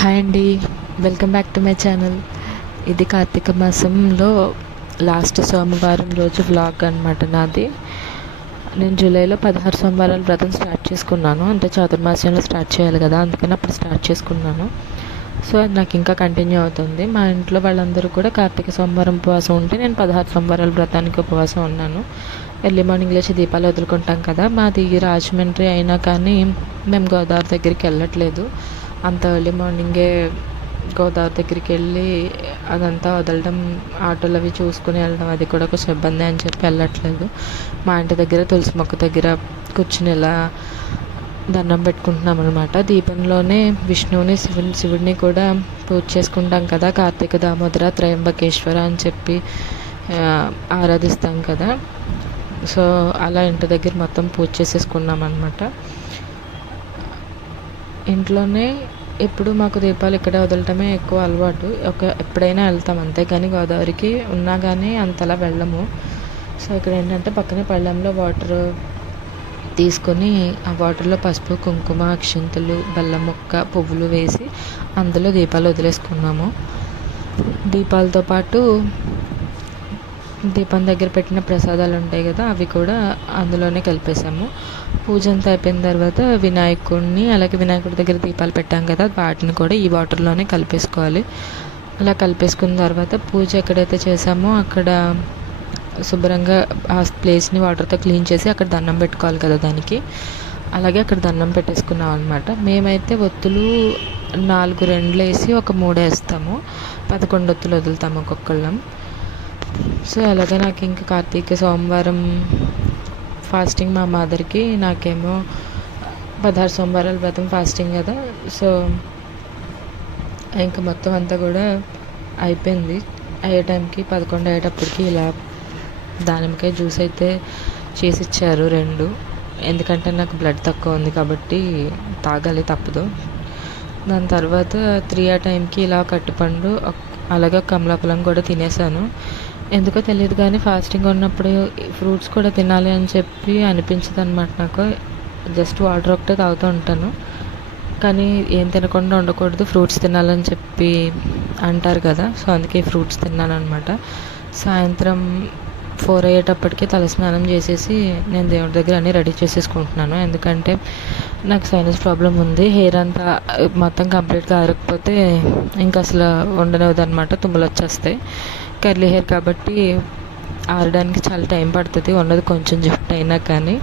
Hi అండి. Welcome back to my channel ఇది కార్తీక మాసంలో లాస్ట్ సోమవారం రోజు వ్లాగ్ అనమాట నాది. నేను జూలైలో పదహారు సోమవారాలు వ్రతం స్టార్ట్ చేసుకున్నాను. అంటే చతుర్మాసంలో స్టార్ట్ చేయాలి కదా అందుకని అప్పుడు స్టార్ట్ చేసుకున్నాను. సో అది నాకు ఇంకా కంటిన్యూ అవుతుంది. మా ఇంట్లో వాళ్ళందరూ కూడా కార్తీక సోమవారం ఉపవాసం ఉంటే నేను పదహారు సోమవారాల వ్రతానికి ఉపవాసం ఉన్నాను. ఎర్లీ మార్నింగ్ లేచి దీపాలు వదులుకుంటాం కదా. మాది రాజమండ్రి అయినా కానీ మేము గోదావరి దగ్గరికి వెళ్ళట్లేదు. అంత ఎర్లీ మార్నింగే గోదావరి దగ్గరికి వెళ్ళి అదంతా వదలడం ఆటోలు అవి చూసుకుని వెళ్ళడం అది కూడా కొంచెం ఇబ్బంది అని చెప్పి వెళ్ళట్లేదు. మా ఇంటి దగ్గర తులసి మొక్క దగ్గర కూర్చుని ఇలా దండం పెట్టుకుంటున్నాం అనమాట దీపంలోనే విష్ణువుని శివుని శివుడిని కూడా పూజ చేసుకుంటాం కదా కార్తీక దామోదర త్రయంబకేశ్వర అని చెప్పి ఆరాధిస్తాం కదా. సో అలా ఇంటి దగ్గర మొత్తం పూజ చేసేసుకున్నాం అనమాట ఇంట్లోనే ఎప్పుడు మాకు దీపాలు ఇక్కడే వదలటమే ఎక్కువ అలవాటు. ఒక ఎప్పుడైనా వెళ్తాం అంతే కానీ గోదావరికి ఉన్నా కానీ అంతలా వెళ్ళము. సో ఇక్కడ ఏంటంటే పక్కనే పళ్ళెంలో వాటర్ తీసుకొని ఆ వాటర్లో పసుపు కుంకుమ అక్షింతలు బెల్లం ముక్క పువ్వులు వేసి అందులో దీపాలు వదిలేసుకున్నాము. దీపాలతో పాటు దీపం దగ్గర పెట్టిన ప్రసాదాలు ఉంటాయి కదా అవి కూడా అందులోనే కలిపేసాము పూజ అంతా అయిపోయిన తర్వాత వినాయకుడిని అలాగే వినాయకుడి దగ్గర దీపాలు పెట్టాం కదా వాటిని కూడా ఈ వాటర్లోనే కలిపేసుకోవాలి. అలా కలిపేసుకున్న తర్వాత పూజ ఎక్కడైతే చేసామో అక్కడ శుభ్రంగా ఆ ప్లేస్ని వాటర్తో క్లీన్ చేసి అక్కడ దండం పెట్టుకోవాలి కదా దానికి. అలాగే అక్కడ దండం పెట్టేసుకున్నాం అనమాట మేమైతే ఒత్తులు నాలుగు రెండ్లు వేసి ఒక మూడు వేస్తాము పదకొండు ఒత్తులు వదులుతాము ఒక్కొక్కళ్ళం. సో అలాగే నాకు ఇంకా కార్తీక సోమవారం ఫాస్టింగ్ మా మదర్కి నాకేమో పదహారు సోమవారాల వ్రతం ఫాస్టింగ్ కదా. సో ఇంకా మొత్తం అంతా కూడా అయిపోయింది. అయ్యే టైంకి పదకొండు అయ్యేటప్పటికి ఇలా దానిమ్మకాయ జ్యూస్ అయితే చేసి ఇచ్చారు రెండు. ఎందుకంటే నాకు బ్లడ్ తక్కువ ఉంది కాబట్టి తాగాలి తప్పదు. దాని తర్వాత త్రీ ఆ టైంకి ఇలా కట్టుపండు అలాగే కమలాపలం కూడా తినేసాను. ఎందుకో తెలియదు కానీ ఫాస్టింగ్ ఉన్నప్పుడు ఫ్రూట్స్ కూడా తినాలి అని చెప్పి అనిపించదు అనమాట నాకు. జస్ట్ వాటర్ ఒకటే తాగుతూ ఉంటాను. కానీ ఏం తినకుండా ఉండకూడదు ఫ్రూట్స్ తినాలని చెప్పి అంటారు కదా సో అందుకే ఫ్రూట్స్ తిన్నాను అనమాట సాయంత్రం ఫోర్ అయ్యేటప్పటికి తలస్నానం చేసేసి నేను దేవుడి దగ్గర అన్నీ రెడీ చేసేసుకుంటున్నాను. ఎందుకంటే నాకు సైనస్ ప్రాబ్లం ఉంది హెయిర్ అంతా మొత్తం కంప్లీట్గా ఆరకపోతే ఇంకా అసలు ఉండనివ్వదు అనమాట తుమ్ములు వచ్చేస్తాయి. కర్లీ హెయిర్ కాబట్టి ఆరడానికి చాలా టైం పడుతుంది. ఉన్నది కొంచెం జుట్టు అయినా కానీ.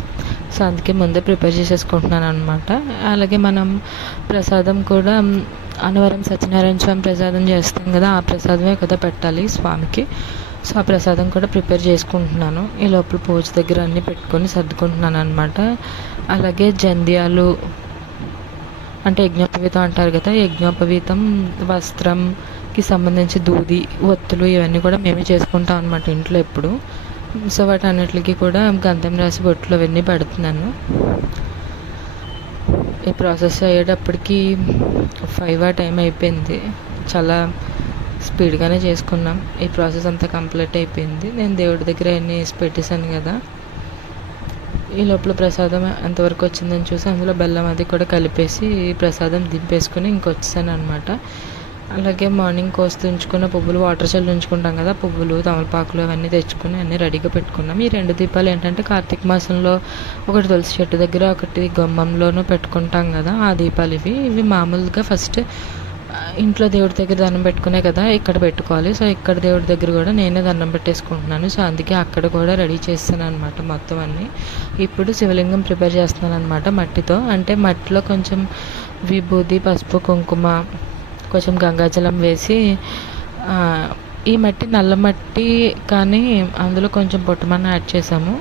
సో అందుకే ముందే ప్రిపేర్ చేసేసుకుంటున్నాను అనమాట అలాగే మనం ప్రసాదం కూడా అనవరం సత్యనారాయణ స్వామి ప్రసాదం చేస్తాం కదా ఆ ప్రసాదమే కదా పెట్టాలి స్వామికి. సో ఆ ప్రసాదం కూడా ప్రిపేర్ చేసుకుంటున్నాను. ఈ లోపల పూజ దగ్గర అన్నీ పెట్టుకొని సర్దుకుంటున్నాను అనమాట అలాగే జంధ్యాలు అంటే యజ్ఞోపవీతం అంటారు కదా యజ్ఞోపవీతం కి సంబంధించి దూది ఒత్తులు ఇవన్నీ కూడా మేమే చేసుకుంటాం అనమాట ఇంట్లో ఎప్పుడు. సో వాటి అన్నిటికి కూడా గంధం రాసి బొట్లు అవన్నీ పెడుతున్నాను. ఈ ప్రాసెస్ అయ్యేటప్పటికి ఫైవ్ ఆ టైం అయిపోయింది. చాలా స్పీడ్గానే చేసుకున్నాం. ఈ ప్రాసెస్ అంతా కంప్లీట్ అయిపోయింది. నేను దేవుడి దగ్గర అన్నీ వేసి పెట్టేశాను కదా. ఈ లోపల ప్రసాదం ఎంతవరకు వచ్చిందని చూసి అందులో బెల్లం అది కూడా కలిపేసి ప్రసాదం దింపేసుకుని ఇంకొచ్చేసాను అనమాట అలాగే మార్నింగ్ కోసి ఉంచుకున్న పువ్వులు వాటర్ చల్లి ఉంచుకుంటాం కదా పువ్వులు తమలపాకులు అవన్నీ తెచ్చుకుని అన్నీ రెడీగా పెట్టుకున్నాం. ఈ రెండు దీపాలు ఏంటంటే కార్తీక మాసంలో ఒకటి తులసి చెట్టు దగ్గర ఒకటి గుమ్మంలోనూ పెట్టుకుంటాం కదా ఆ దీపాలు ఇవి. ఇవి మామూలుగా ఫస్ట్ ఇంట్లో దేవుడి దగ్గర దండం పెట్టుకునే కదా ఇక్కడ పెట్టుకోవాలి. సో ఇక్కడ దేవుడి దగ్గర కూడా నేనే దండం పెట్టేసుకుంటున్నాను. సో అందుకే అక్కడ కూడా రెడీ చేస్తాను అనమాట మొత్తం అన్నీ. ఇప్పుడు శివలింగం ప్రిపేర్ చేస్తున్నాను అనమాట మట్టితో. అంటే మట్టిలో కొంచెం విభూది పసుపు కుంకుమ కొంచెం గంగాజలం వేసి ఈ మట్టి నల్ల మట్టి కానీ అందులో కొంచెం పొట్టుమన్న యాడ్ చేసాము.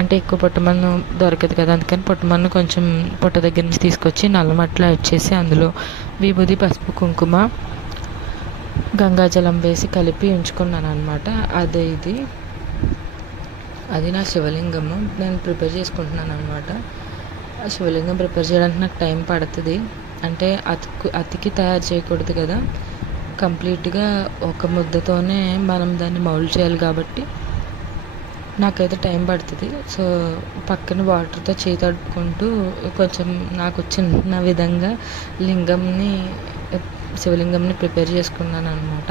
అంటే ఎక్కువ పొట్టమన్ను దొరకదు కదా అందుకని పొట్టమన్ను కొంచెం పొట్ట దగ్గర నుంచి తీసుకొచ్చి నల్ల మట్టిలో యాడ్ చేసి అందులో విభూది పసుపు కుంకుమ గంగాజలం వేసి కలిపి ఉంచుకున్నాను అనమాట అదే ఇది. అది నా శివలింగము. నేను ప్రిపేర్ చేసుకుంటున్నాను అనమాట ఆ శివలింగం ప్రిపేర్ చేయడానికి నాకు టైం పడుతుంది. అంటే అతుకు అతికి తయారు చేయకూడదు కదా. కంప్లీట్గా ఒక ముద్దతోనే మనం దాన్ని మౌల్డ్ చేయాలి కాబట్టి నాకైతే టైం పడుతుంది. సో పక్కన వాటర్తో చేయి తడుపుకుంటూ కొంచెం నాకు చిన్న విధంగా లింగంని శివలింగంని ప్రిపేర్ చేసుకున్నాను అనమాట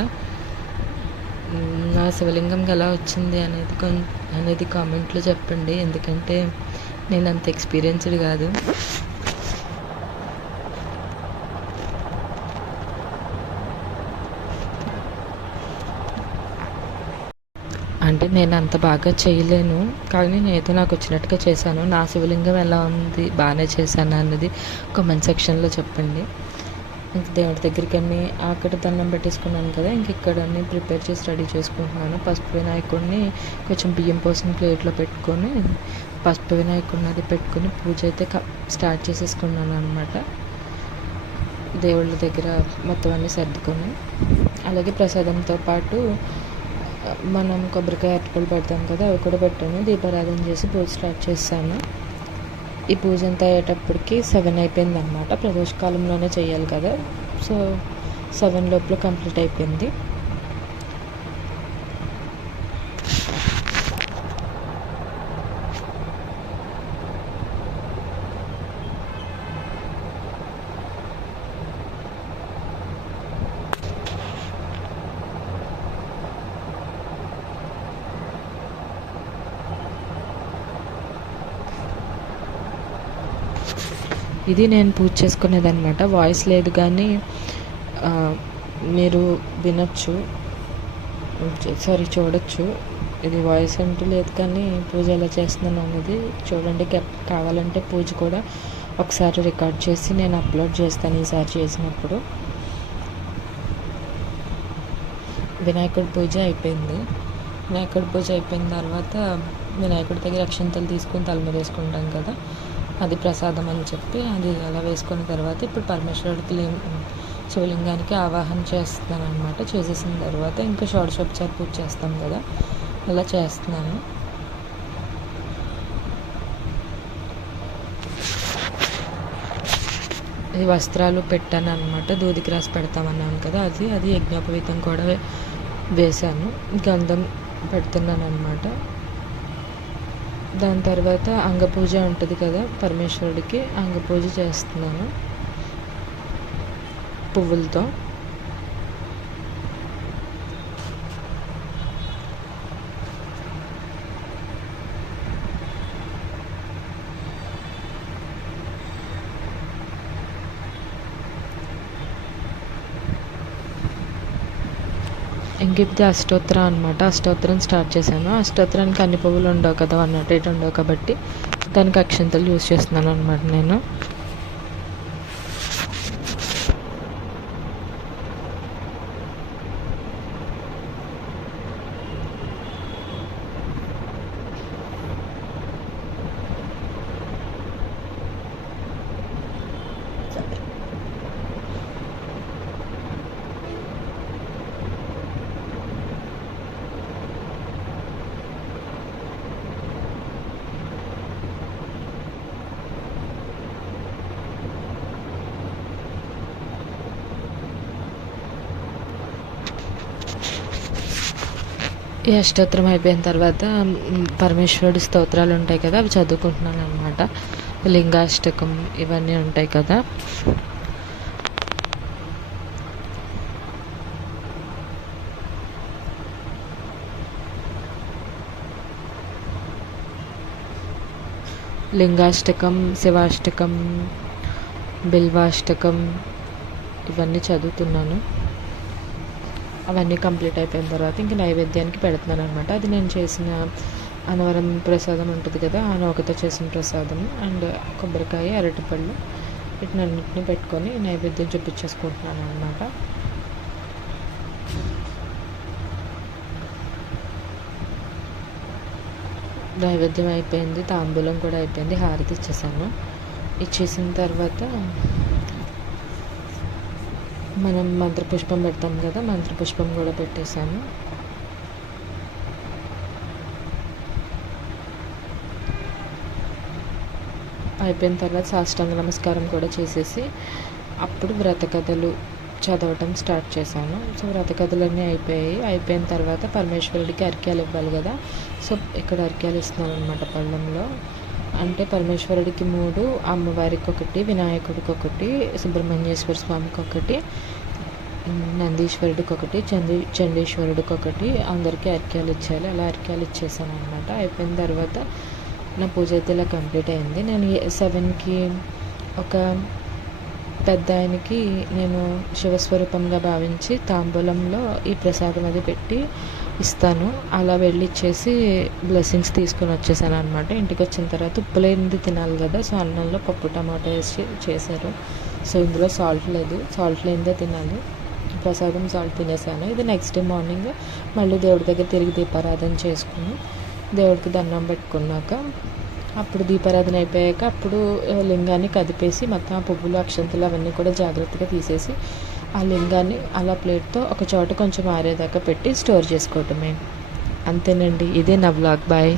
నా శివలింగంకి ఎలా వచ్చింది అనేది కొం అనేది కామెంట్లో చెప్పండి. ఎందుకంటే నేను అంత ఎక్స్పీరియన్స్డ్ కాదు. అంటే నేను అంత బాగా చేయలేను. కానీ నేనైతే నాకు వచ్చినట్టుగా చేశాను. నా శివలింగం ఎలా ఉంది? బాగానే చేశాను అన్నది కామెంట్ సెక్షన్లో చెప్పండి. ఇంక దేవుడి దగ్గరికి అన్ని అక్కడ దండం పెట్టేసుకున్నాను కదా ఇంక ఇక్కడ అన్ని ప్రిపేర్ చేసి రెడీ చేసుకుంటున్నాను. పసుపు వినాయకుడిని కొంచెం బియ్యం పోసిన ప్లేట్లో పెట్టుకొని పసుపు వినాయకుడిని అది పెట్టుకొని పూజ అయితే స్టార్ట్ చేసేసుకున్నాను అనమాట దేవుళ్ళ దగ్గర మొత్తం అన్నీ సర్దుకొని అలాగే ప్రసాదంతో పాటు మనం కొబ్బరికాయ అరటిపళ్ళు పెడతాం కదా అవి కూడా పెట్టాను. దీపారాధన చేసి పూజ స్టార్ట్ చేస్తాను ఈ పూజ అంతా అయ్యేటప్పటికి సెవెన్ అయిపోయింది అనమాట ప్రదోషకాలంలోనే చేయాలి కదా. సో సెవెన్ లోపల కంప్లీట్ అయిపోయింది. ఇది నేను పూజ చేసుకునేది అనమాట వాయిస్ లేదు కానీ మీరు వినొచ్చు. సారీ చూడొచ్చు. ఇది వాయిస్ అంటూ లేదు కానీ పూజ ఎలా చేస్తున్నాను అనేది చూడండి. కావాలంటే పూజ కూడా ఒకసారి రికార్డ్ చేసి నేను అప్లోడ్ చేస్తాను ఈసారి చేసినప్పుడు. వినాయకుడి పూజ అయిపోయింది. వినాయకుడి పూజ అయిపోయిన తర్వాత వినాయకుడి దగ్గర అక్షంతలు తీసుకుని తల మీద వేసుకుంటాం కదా. అది ప్రసాదం అని చెప్పి అది అలా వేసుకున్న తర్వాత ఇప్పుడు పరమేశ్వరుడికి శివలింగానికి ఆవాహన చేస్తున్నాను అనమాట చేసేసిన తర్వాత ఇంకా షోడశోపచార పూజ చేస్తాం కదా అలా చేస్తున్నాను. ఇది వస్త్రాలు పెట్టాను అనమాట దూదికి రాసి పెడతామన్నాను కదా అది అది యజ్ఞోపవీతం కూడా వేశాను. గంధం పెడుతున్నాను అనమాట దాని తర్వాత అంగపూజ ఉంటుంది కదా పరమేశ్వరుడికి అంగపూజ చేస్తున్నాను. పువ్వులతో. గిఫ్ట్ అష్టోత్తరం అనమాట అష్టోత్తరం స్టార్ట్ చేశాను. అష్టోత్తరానికి అన్ని పువ్వులు ఉండవు కదా వన్ నాట్ ఎయిట్ ఉండవు కాబట్టి దానికి అక్షంతలు యూస్ చేస్తున్నాను అనమాట నేను. అష్టోత్తరం అయిపోయిన తర్వాత పరమేశ్వరుడు స్తోత్రాలు ఉంటాయి కదా అవి చదువుకుంటున్నాను అనమాట లింగాష్టకం ఇవన్నీ ఉంటాయి కదా. లింగాష్టకం శివాష్టకం బిల్వాష్టకం ఇవన్నీ చదువుతున్నాను. అవన్నీ కంప్లీట్ అయిపోయిన తర్వాత ఇంక నైవేద్యానికి పెడుతున్నాను అనమాట అది నేను చేసిన అనవరం ప్రసాదం ఉంటుంది కదా ఆ నౌకతో చేసిన ప్రసాదం అండ్ కొబ్బరికాయ అరటిపళ్ళు వీటినన్నింటిని పెట్టుకొని నైవేద్యం చూపించేసుకుంటున్నాను అనమాట నైవేద్యం అయిపోయింది తాంబూలం కూడా అయిపోయింది హారతి ఇచ్చేసాను. ఇచ్చేసిన తర్వాత మనం మంత్రపుష్పం పెడతాం కదా మంత్రపుష్పం కూడా పెట్టేశాము అయిపోయిన తర్వాత సాష్టాంగ నమస్కారం కూడా చేసేసి అప్పుడు వ్రత కథలు చదవటం స్టార్ట్ చేశాను. సో వ్రత కథలన్నీ అయిపోయాయి. అయిపోయిన తర్వాత పరమేశ్వరుడికి అరికాయలు ఇవ్వాలి కదా. సో ఇక్కడ అరికాయలు ఇస్తున్నాను అనమాట పళ్ళంలో. అంటే పరమేశ్వరుడికి మూడు అమ్మవారికి ఒకటి వినాయకుడికి ఒకటి సుబ్రహ్మణ్యేశ్వర స్వామికి ఒకటి నందీశ్వరుడికి ఒకటి చందీ చండీశ్వరుడికి ఒకటి. అందరికీ అర్క్యాలు ఇచ్చేయాలి. అలా అర్క్యాలు ఇచ్చేసాను అనమాట అయిపోయిన తర్వాత నా పూజ అయితే ఇలా కంప్లీట్ అయింది. నేను సెవెన్కి ఒక పెద్ద ఆయనకి నేను శివస్వరూపంగా భావించి తాంబూలంలో ఈ ప్రసాదం అది పెట్టి ఇస్తాను. అలా వెళ్ళి ఇచ్చేసి బ్లెస్సింగ్స్ తీసుకొని వచ్చేసాను అనమాట ఇంటికి వచ్చిన తర్వాత ఉప్పు లేనిది తినాలి కదా? సో అన్నంలో పప్పు టమాటా వేసి చేశారు. సో ఇందులో సాల్ట్ లేదు. సాల్ట్ లేనిదే తినాలి. ప్రసాదం సాల్ట్ తినేసాను. ఇది నెక్స్ట్ డే మార్నింగ్ మళ్ళీ దేవుడి దగ్గర తిరిగి దీపారాధన చేసుకుని దేవుడికి దండం పెట్టుకున్నాక అప్పుడు దీపారాధన అయిపోయాక అప్పుడు లింగాన్ని కదిపేసి మొత్తం ఆ పువ్వులు అక్షంతలు అవన్నీ కూడా జాగ్రత్తగా తీసేసి ఆ లింగాన్ని అలా ప్లేట్తో ఒక చోట కొంచెం ఆరేదాకా పెట్టి స్టోర్ చేసుకోవటమే. అంతేనండి. ఇదే నా బ్లాగ్. బాయ్.